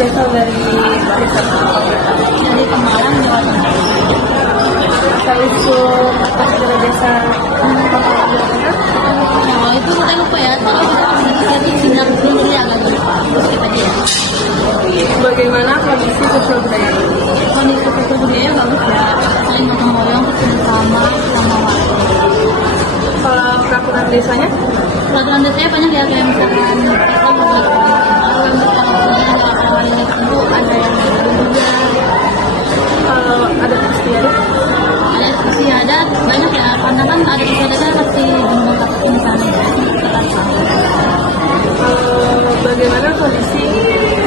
berasal dari desa Dari Pemalang, Jawa Tengah. asal usul atau dari desa Pemalang, Jawa Tengah. Oh, itu saya lupa ya. Kalau kita itu sinar dulu ya agak lupa. Terus kita aja ya. Bagaimana kondisi sosial budaya? Kondisi sosial budaya bagus ya. Saling gotong royong, bersama sama warga. Kalau peraturan desanya, Peraturan desanya banyak ya, kayak misalkan kita membuat alam bertanggung jawab yang itu ada yang berbeda. kalau ada istiadat, Ada diskusi ada banyak ya, karena kan ada istiadatnya pasti membatasi misalnya ya. bagaimana kondisi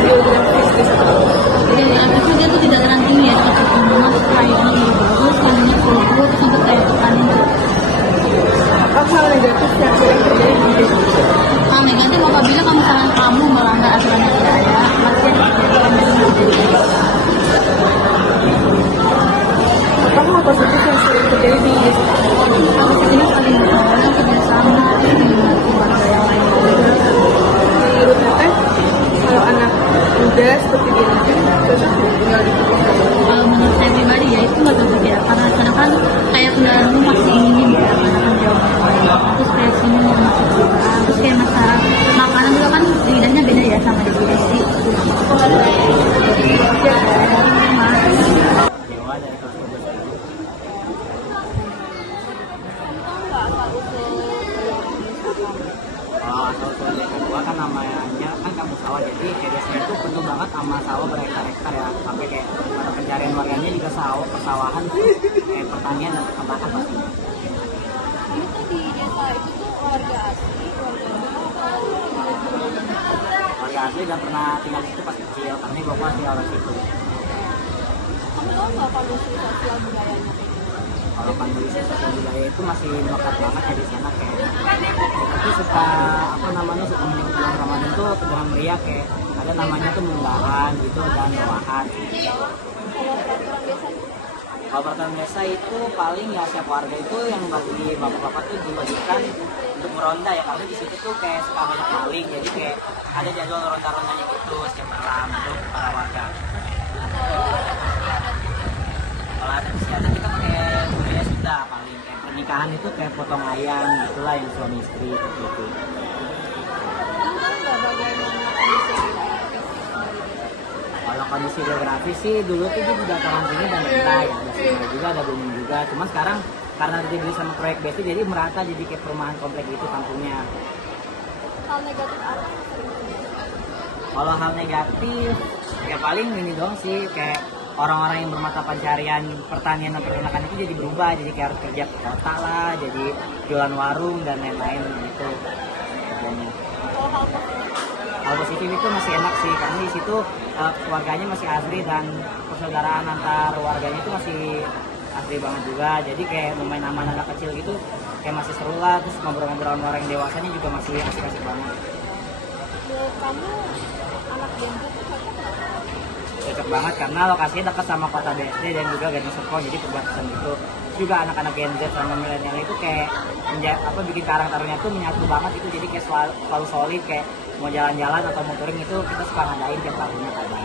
geografis desa tersebut? Jadi artinya dia tuh tidak terlalu tinggi ya, tapi cuma kayaknya bagus, tanahnya subur, terus untuk kayak petani. Apa hal negatif yang sering terjadi di desa tersebut? Hal negatif apabila kalau misalkan kamu melanggar aturan yang tidak ada, pasti ada kejadian yang terjadi. Apa hal positif yang sering terjadi di desa tersebut? Ini saling bertolong, kerjasama, dan membantu warga yang lain. Menurut Teteh, kalau anak muda seperti dia nanti cocok tinggal di kota. Kalau menurut saya pribadi ya itu nggak cocok ya, karena kadang kan kayak kendaraan rumah masih minim ya, karena kan jauh terus kayak sini mau masuk juga, terus kayak masalah makanan juga kan lidahnya beda ya sama di sini sih. Kalau asal-usul yang kedua kan namanya kan kampung sawah, jadi kayak desanya itu penuh banget sama sawah berhektar-hektar ya, sampai kayak mata pencarian warganya juga sawah, persawahan, kayak pertanian dan peternakan pasti. Itu di desa itu tuh warga asli, Warga asli udah pernah tinggal di situ pas kecil, karena bapak masih orang situ. kamu tahu nggak kondisi sosial budayanya? Kalau kondisi sosial budaya itu masih melekat banget ya di sana, kayak tapi suka apa namanya suka menyebut bulan Ramadan tuh dengan meriah, kayak ada namanya tuh munggahan gitu dan doahan. Kalau peraturan desa itu Kalau peraturan desa itu paling ya setiap warga itu yang bagi bapak-bapak tuh diwajibkan untuk meronda ya, karena di situ tuh kayak suka banyak maling, jadi kayak ada jadwal ronda-rondanya gitu setiap malam untuk para warga. Kalau ada istiadat kita pakai budaya Sunda, paling kayak pernikahan itu kayak potong ayam gitulah yang suami istri gitu. kamu tahu nggak bagaimana kondisi Kalau kondisi geografis sih dulu tuh dia di dataran tinggi dan rendah ya, ada sungai juga, ada gunung juga. Cuman sekarang karena dibeli sama proyek BSD jadi merata, jadi kayak perumahan komplek gitu kampungnya. hal negatif apa yang sering terjadi? Kalau hal negatif ya paling ini doang sih, kayak orang-orang yang bermata pencarian pertanian dan peternakan itu jadi berubah, jadi kayak harus kerja ke kota lah, jadi jualan warung dan lain-lain gitu. Jadinya. Kalau hal positif Hal positif itu masih enak sih, karena di situ keluarganya masih asli dan persaudaraan antar warganya itu masih asli banget juga. Jadi kayak main sama anak kecil gitu kayak masih seru lah, terus ngobrol-ngobrol sama orang yang dewasanya juga masih asik-asik banget. menurut kamu anak Gen Z itu cocok nggak? Cocok banget karena lokasinya dekat sama kota BSD dan juga Gading Serpong, jadi perbatasan gitu. Terus juga anak-anak Gen Z sama milenial itu kayak bikin karang tarunnya tuh menyatu banget itu, jadi kayak selalu solid, kayak mau jalan-jalan atau mau touring itu kita suka ngadain tiap tahunnya kadang,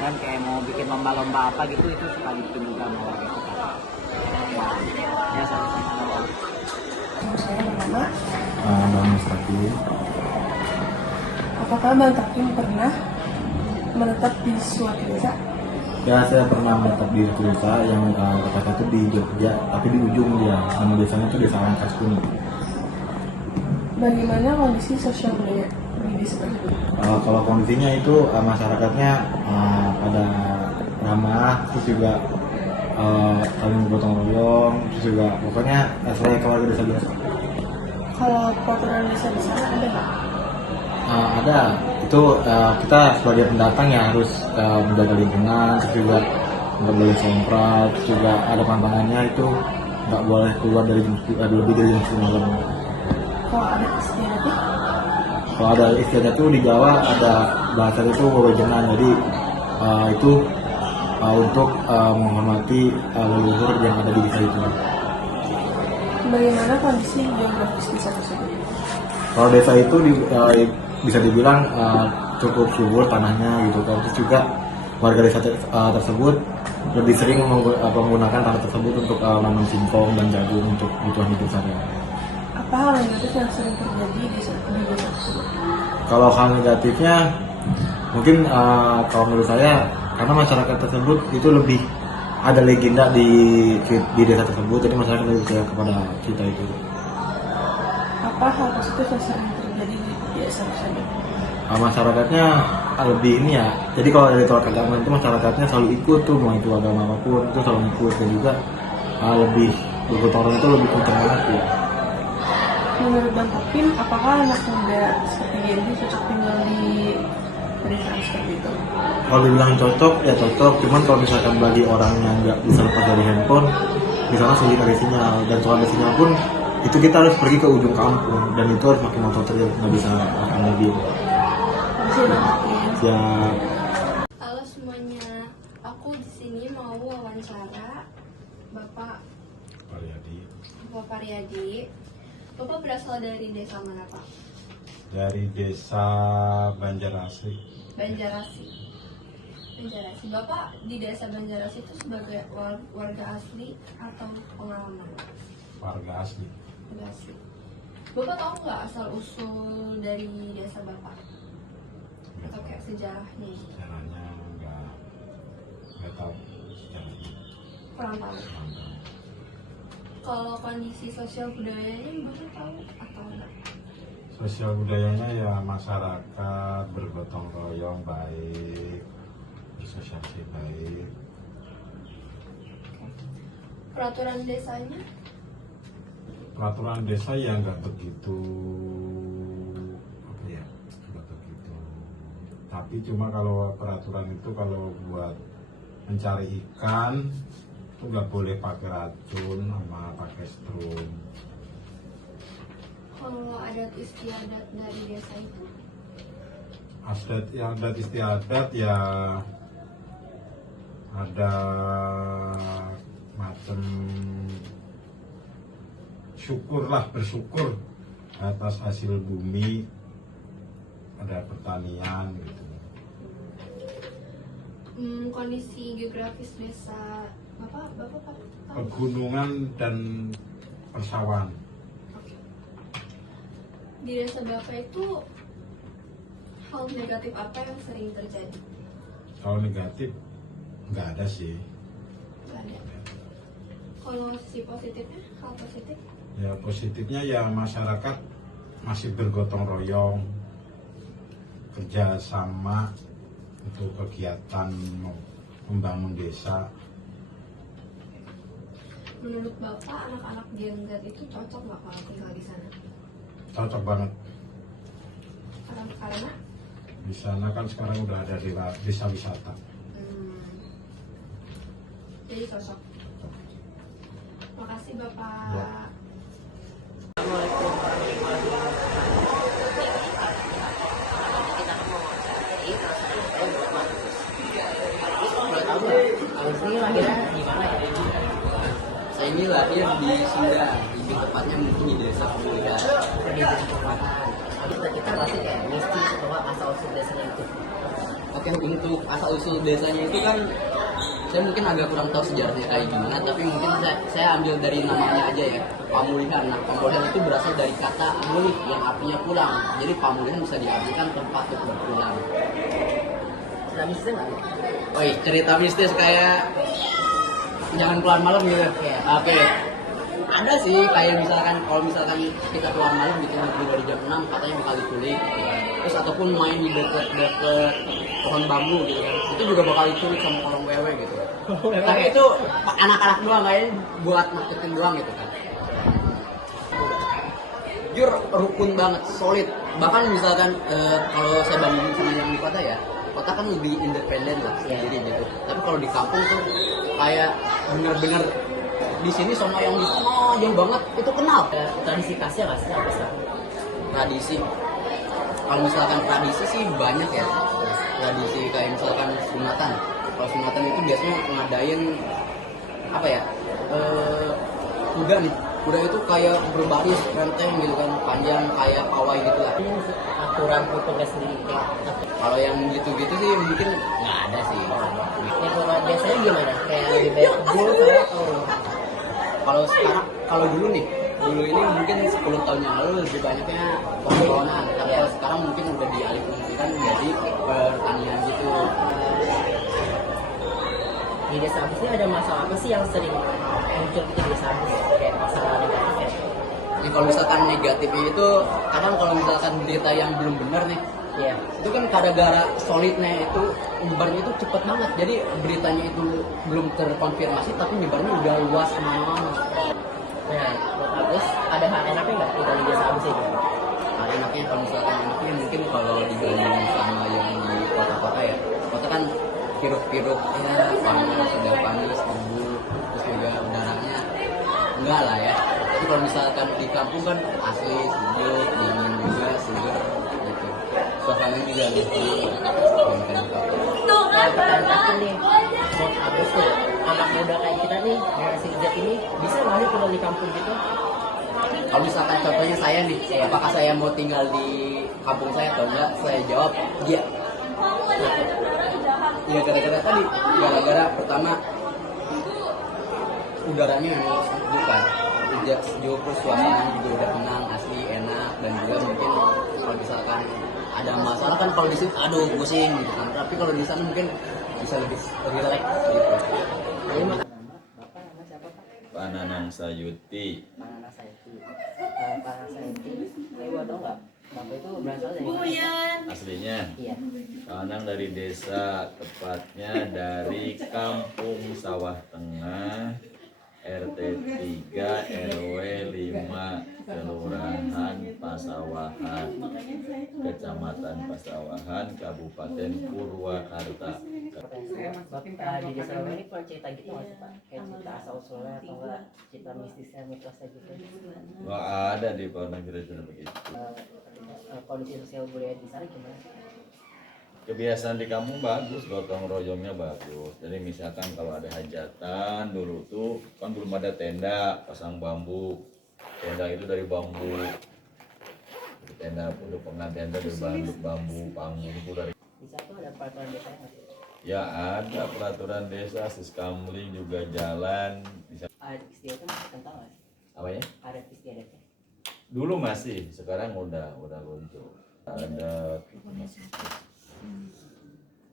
dan kayak mau bikin lomba-lomba apa gitu itu suka dibikin juga sama warga kita. Ya sama-sama. Saya bernama, Bang Mustaqim. apakah Bang Takim pernah menetap di suatu desa? Ya, saya pernah menetap di suatu desa yang tepatnya itu di Jogja, tapi di ujung dia. Nama desanya itu Desa Angkas Kuning. Bagaimana kondisi sosial budaya di desa tersebut? Kalau kondisinya itu masyarakatnya pada ramah, terus juga saling bergotong royong, terus juga pokoknya sebagai keluarga desa biasa. Kalau peraturan desa di sana ada nggak? Ada, itu kita sebagai pendatang ya harus menjaga lingkungan, terus juga nggak boleh sompral, terus juga ada pantangannya itu nggak boleh keluar dari lebih dari jam 10 malam. Kalau ada istiadat, Kalau ada istiadat itu di Jawa ada bahasa itu wewenang, jadi itu untuk menghormati leluhur yang ada di desa itu. bagaimana kondisi geografis desa tersebut? Kalau desa itu bisa dibilang cukup subur tanahnya gitu kan. Terus juga warga desa tersebut lebih sering menggunakan tanah tersebut untuk nanam singkong dan jagung untuk kebutuhan hidup sehari-hari. Apa hal negatif yang sering terjadi di desa tersebut? Kalau hal negatifnya mungkin kalau menurut saya karena masyarakat tersebut itu lebih ada legenda di desa tersebut, jadi masyarakat lebih percaya kepada kita itu. Apa hal positif yang sering terjadi di desa tersebut? Masyarakatnya lebih ini ya, jadi kalau dari tolak agama itu masyarakatnya selalu ikut tuh, mau itu agama apapun itu selalu ikut, dan juga lebih bergotong royong itu lebih kencang banget ya. Menurut Bang Kopin, apakah anak muda seperti ini cocok tinggal di pedesaan seperti itu? Kalau dibilang cocok ya cocok, cuman kalau misalkan bagi orang yang nggak bisa lepas dari handphone, di sana sulit ada sinyal, dan soal ada sinyal pun itu kita harus pergi ke ujung kampung, dan itu harus pakai motor saja, nggak bisa pakai mobil. Masih Bang Kopin. Ya Halo semuanya, aku di sini mau wawancara Bapak Riyadi. Bapak berasal dari desa mana, Pak? Dari desa Banjarasri. Banjarasi. Bapak di desa Banjarasi itu sebagai warga asli atau pengalaman? Warga asli. Warga asli. Bapak tahu nggak asal usul dari desa Bapak? Atau kayak sejarahnya? Sejarahnya nggak tahu sejarahnya. Kurang tahu. Kalau kondisi sosial budayanya Bapak tahu atau enggak? Sosial budayanya ya masyarakat bergotong royong baik, bersosialisasi baik. Peraturan desanya? Peraturan desa ya nggak begitu nggak begitu. Tapi cuma kalau peraturan itu kalau buat mencari ikan itu nggak boleh pakai racun sama pakai strum. Kalau adat istiadat dari desa itu? Adat istiadat ya ada macam bersyukur atas hasil bumi, ada pertanian gitu. Kondisi geografis desa Bapak tahu? Pegunungan dan persawahan. Di desa Bapak itu hal negatif apa yang sering terjadi? Kalau negatif nggak ada sih. Nggak ada. Kalau sisi positifnya, hal positif? Ya positifnya ya masyarakat masih bergotong royong, kerjasama untuk kegiatan membangun desa. Menurut Bapak, anak-anak Gen Z itu cocok nggak kalau tinggal di sana? Cocok banget. Karena? Di sana kan sekarang udah ada desa wisata. Jadi cocok. Makasih Bapak. Ya. Kalau sini lahirnya di mana ya? Saya ini lahir di Sunda, lebih tepatnya mungkin di desa Pemuda, di desa Kepatan. Tapi kita pasti kayak mistis bahwa asal usul desanya itu. Oke, untuk asal usul desanya itu kan saya mungkin agak kurang tahu sejarahnya kayak gimana, tapi mungkin saya ambil dari namanya aja ya, Pamulihan. Nah, Pamulihan itu berasal dari kata mulih yang artinya pulang. Jadi Pamulihan bisa diartikan tempat untuk berpulang. Cerita mistis nggak? Oh iya, cerita mistis kayak jangan keluar malam gitu. Oke. Ada sih kayak misalkan kalau misalkan kita keluar malam gitu lebih dari jam 6 katanya bakal diculik gitu kan. Terus ataupun main di deket pohon bambu gitu kan. Itu juga bakal diculik sama kolong wewe gitu. Tapi itu anak-anak doang kayaknya buat marketing doang gitu kan. Jujur rukun banget, solid. Bahkan misalkan kalau saya bandingin sama yang di kota ya, kota kan lebih independen lah sendiri gitu. Tapi kalau di kampung tuh kayak bener-bener di sini sama yang di sana jauh banget itu kenal. Tradisi khasnya nggak sih apa sih? Tradisi. Kalau misalkan tradisi sih banyak ya. Tradisi kayak misalkan sunatan. Kalau sunatan itu biasanya ngadain apa ya? Kuda nih. Udah itu kayak berbaris renteng gitu kan, panjang kayak pawai gitu lah. Aturan hukumnya sendiri kayak Kalau yang gitu-gitu sih mungkin nggak ada sih. yang format biasanya gimana? Kayak lebih banyak kebun atau Kalau sekarang, kalau dulu nih, dulu ini mungkin 10 tahun yang lalu lebih banyaknya perkebunan. Kalau sekarang mungkin udah dialihfungsikan menjadi pertanian gitu. di desa Abis ini ada masalah apa sih yang sering muncul di desa Abis? Kayak masalah negatif ya? Ini kalau misalkan negatifnya itu, kadang kalau misalkan berita yang belum benar nih, Iya. itu kan gara-gara solidnya itu nyebarnya itu cepet banget. Jadi beritanya itu belum terkonfirmasi tapi nyebarnya udah luas kemana-mana. Nah, menurut Agus ada hal enaknya nggak tinggal di desa Abis ini? Nah, enaknya kalau misalkan enaknya mungkin kalau dibanding sama yang di kota-kota ya, kota kan hiruk-hiruknya panas, udah panas, debu, terus juga udaranya enggak lah ya. Tapi kalau misalkan di kampung kan asli sejuk, dingin juga, seger gitu. Suasananya juga lebih tenang kan. Nah, pertanyaan terakhir nih, menurut Agus tuh anak muda kayak kita nih generasi Z ini bisa nggak sih tinggal di kampung gitu? Kalau misalkan contohnya saya nih, apakah saya mau tinggal di kampung saya atau enggak? Saya jawab iya. Ya gara-gara tadi, gara-gara pertama udaranya memang sejuk kan, sejuk, terus suasananya juga udah tenang, asli, enak, dan juga mungkin kalau misalkan ada masalah kan kalau di sini aduh pusing gitu kan, tapi kalau di sana mungkin bisa lebih relax gitu. Jadi Bapak nama siapa Pak? Pak Nanang Sayuti. Pak Nana Saiti. Pak Nana Saiti, saya mau tahu nggak? Bapak itu berasal dari mana? Aslinya Iya. Nanang dari desa, tepatnya dari Kampung Sawah Tengah, RT 3 RW 5, Kelurahan Pasawahan, Kecamatan Pasawahan, Kabupaten Purwakarta. Bapak di desa Bapak ini punya cerita gitu nggak sih Pak? Kayak cerita asal usulnya atau enggak cerita mistisnya, mitosnya gitu? Nggak ada di pernah kira-kira begitu. Kondisi sosial budaya di sana gimana? Kebiasaan di kampung bagus, gotong royongnya bagus. Jadi misalkan kalau ada hajatan dulu tuh kan belum ada tenda, pasang bambu. Tenda itu dari bambu. Tenda untuk pengantin dari bambu, panggung itu dari. Di sana tuh ada peraturan desa nggak sih? Ya ada peraturan desa, siskamling juga jalan. Bisa Adat istiadat itu masih kental nggak sih? apa ya? Adat istiadatnya? Dulu masih, sekarang udah luntur. Ada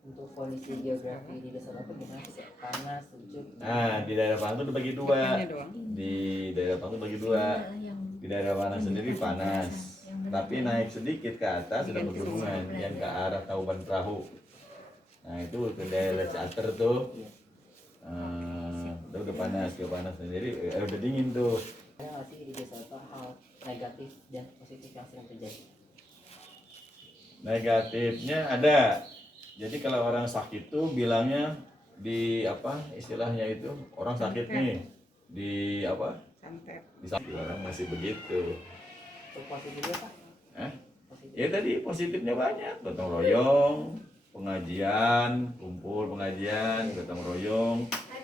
Untuk kondisi geografi di desa Bapak gimana sih? Panas, sejuk? Nah, di daerah Pangtu itu bagi dua. Di daerah Pangtu bagi dua. Di daerah Panang sendiri panas. Tapi naik sedikit ke atas sudah pegunungan yang ke arah Tauban Perahu. Nah, itu ke daerah Cater tuh. Udah panas, ke panas sendiri, udah dingin tuh. Ada nggak sih di desa Bapak hal negatif dan positif yang sering terjadi? Negatifnya ada. Jadi kalau orang sakit tuh bilangnya di apa istilahnya itu orang sakit nih di apa? Di sakit orang masih begitu. Untuk positifnya Pak? Positif. Ya tadi positifnya banyak, gotong royong, pengajian, kumpul pengajian, gotong royong,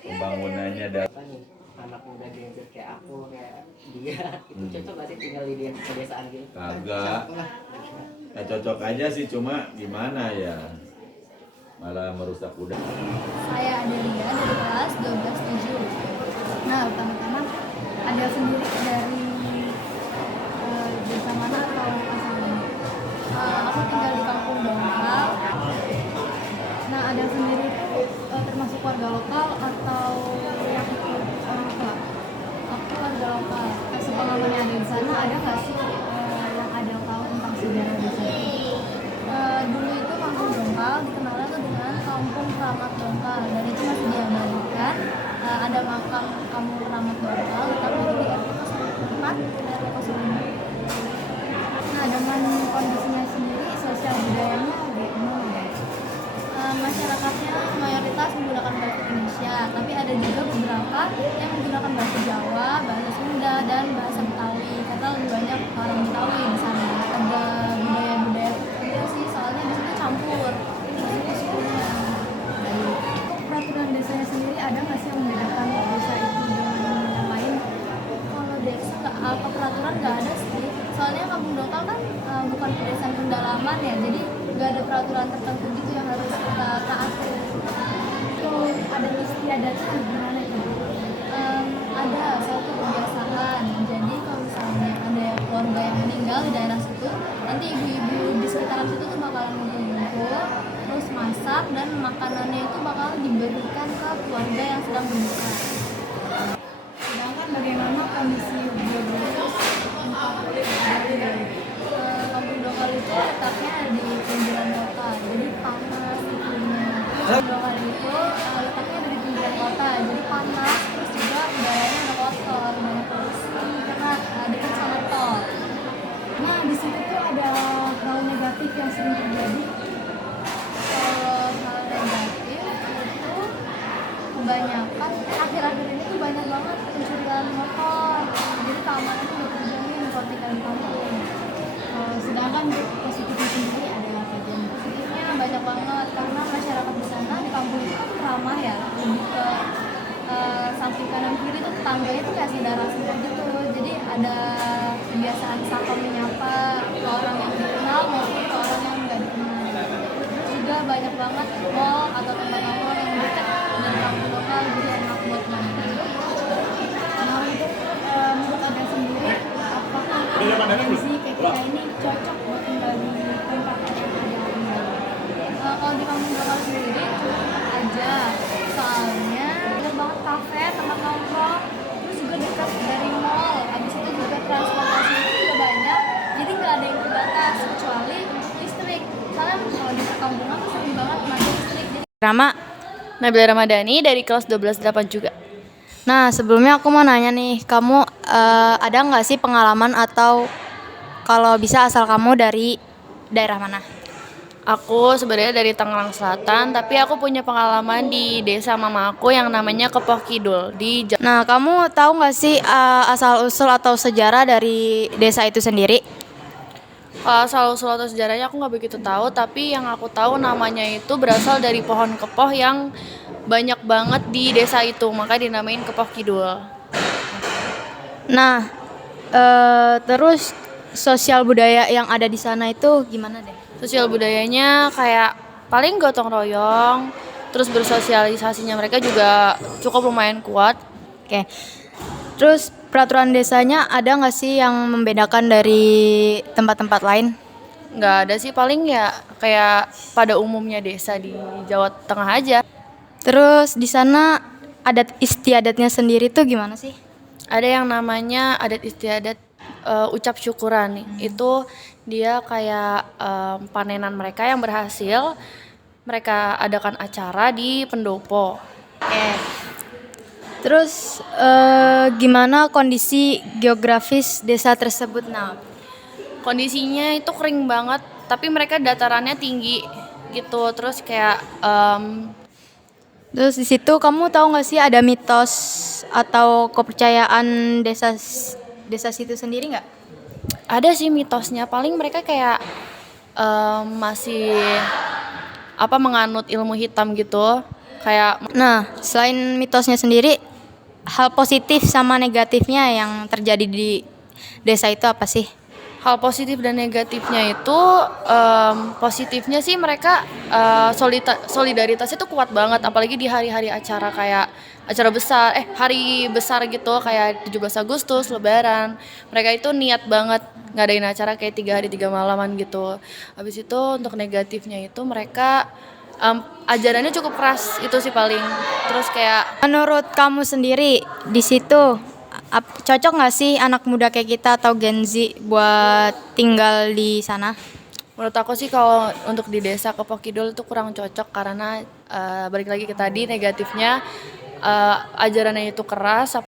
pembangunannya ada. Apa nih anak muda Gen Z kayak aku kayak dia itu cocok nggak sih tinggal di pedesaan gitu? Kagak. Ya cocok aja sih, cuma gimana ya? Malah merusak budaya. Saya Adelia dari kelas 12 Nah, pertama-tama Adel sendiri dari desa mana atau asalnya? Aku tinggal di kampung Dongkal. Nah, Adel sendiri termasuk warga lokal atau yang ikut orang tua? Aku warga lokal. Sepengalamannya ada di sana, ada nggak sih yang Adel tahu tentang sejarah di sana? Dulu itu kampung Dongkal dikenalnya tuh dengan kampung Keramat Dongkal, dan itu masih diabadikan. Ada makam kampung Keramat Dongkal tapi di RT 04 dan RT 05. Nah, dengan kondisinya sendiri sosial budayanya gimana? Masyarakatnya mayoritas menggunakan bahasa Indonesia, tapi ada juga beberapa yang menggunakan bahasa Jawa, bahasa Sunda, dan bahasa Betawi. Karena lebih banyak orang Betawi di sana. Ada budaya-budaya tertentu sih, soalnya di situ campur suku-sukunya. Peraturan desanya sendiri ada nggak sih yang membedakan desa itu dengan yang lain? Kalau desa juga ada peraturan tertentu gitu yang harus kita taati. Itu ada istiadatnya gimana itu? Ada suatu kebiasaan. Jadi kalau misalnya ada keluarga yang meninggal di daerah situ, nanti ibu-ibu di sekitaran situ tuh bakalan ngumpul, terus masak dan makanannya itu bakal diberikan ke keluarga yang sedang berduka. Sedangkan bagaimana kondisi geografis tempat dari kampung lokal itu letaknya di pinggiran kota, jadi panas iklimnya. Kampung lokal itu letaknya di pinggiran kota, jadi panas, terus juga udaranya ada kotor, banyak polusi karena dekat sama tol. Nah di situ tuh ada hal negatif yang sering terjadi. Kalau hal negatif itu kebanyakan akhir-akhir ini tuh banyak banget pencurian motor, jadi keamanan tuh udah terjamin kalau tinggal di kampung. Sedangkan positifnya sendiri ada bagian positifnya banyak banget karena masyarakat di sana di kampung itu kan ramah ya, lebih ke samping kanan kiri tuh tetangganya tuh kayak saudara semua gitu, jadi ada kebiasaan sapa menyapa ke orang yang dikenal maupun ke orang yang nggak dikenal. Terus juga banyak banget mall atau tempat nongkrong yang dekat dari kampung lokal, jadi enak buat main. Nah untuk menurut Ada sendiri, apakah Gen Z kayak kita ini cocok buat tinggal di tempat yang ada tinggal? Kalau di kampung lokal sendiri cocok aja, soalnya banyak banget kafe, tempat nongkrong, terus juga dekat dari mall. Habis itu juga transportasi itu juga banyak, jadi nggak ada yang terbatas kecuali listrik. Soalnya kalau di perkampungan tuh sering banget mati listrik. Rama, Nabila Ramadhani dari kelas 12-8 juga. Nah, sebelumnya aku mau nanya nih, kamu ada nggak sih pengalaman atau kalau bisa asal kamu dari daerah mana? Aku sebenarnya dari Tangerang Selatan, tapi aku punya pengalaman di desa mama aku yang namanya Kepoh Kidul di Nah, kamu tahu nggak sih asal-usul atau sejarah dari desa itu sendiri? asal-usul atau sejarahnya aku nggak begitu tahu, tapi yang aku tahu namanya itu berasal dari pohon kepoh yang banyak banget di desa itu, makanya dinamain Kepoh Kidul. Nah, terus sosial budaya yang ada di sana itu gimana deh? Sosial budayanya kayak paling gotong royong, terus bersosialisasinya mereka juga cukup lumayan kuat. Oke. Terus peraturan desanya ada nggak sih yang membedakan dari tempat-tempat lain? Nggak ada sih, paling ya kayak pada umumnya desa di Jawa Tengah aja. Terus di sana adat istiadatnya sendiri tuh gimana sih? Ada yang namanya adat istiadat ucap syukuran nih. Itu dia kayak panenan mereka yang berhasil, mereka adakan acara di pendopo. Oke. Terus gimana kondisi geografis desa tersebut? Nah, Kondisinya itu kering banget, tapi mereka datarannya tinggi gitu. Terus kayak terus di situ kamu tahu nggak sih ada mitos atau kepercayaan desa situ sendiri nggak? ada sih mitosnya. Paling mereka kayak masih menganut ilmu hitam gitu. Kayak Nah, selain mitosnya sendiri, hal positif sama negatifnya yang terjadi di desa itu apa sih? hal positif dan negatifnya itu positifnya sih mereka solidaritasnya tuh kuat banget, apalagi di hari-hari acara kayak acara besar, hari besar gitu kayak 17 Agustus, Lebaran. Mereka itu niat banget ngadain acara kayak 3 hari 3 malaman gitu. Habis itu untuk negatifnya itu mereka ajarannya cukup keras, itu sih paling. Terus kayak Menurut kamu sendiri di situ cocok nggak sih anak muda kayak kita atau Gen Z buat tinggal di sana? menurut aku sih kalau untuk di desa Kepoh Kidul itu kurang cocok karena balik lagi ke tadi negatifnya, ajarannya itu keras.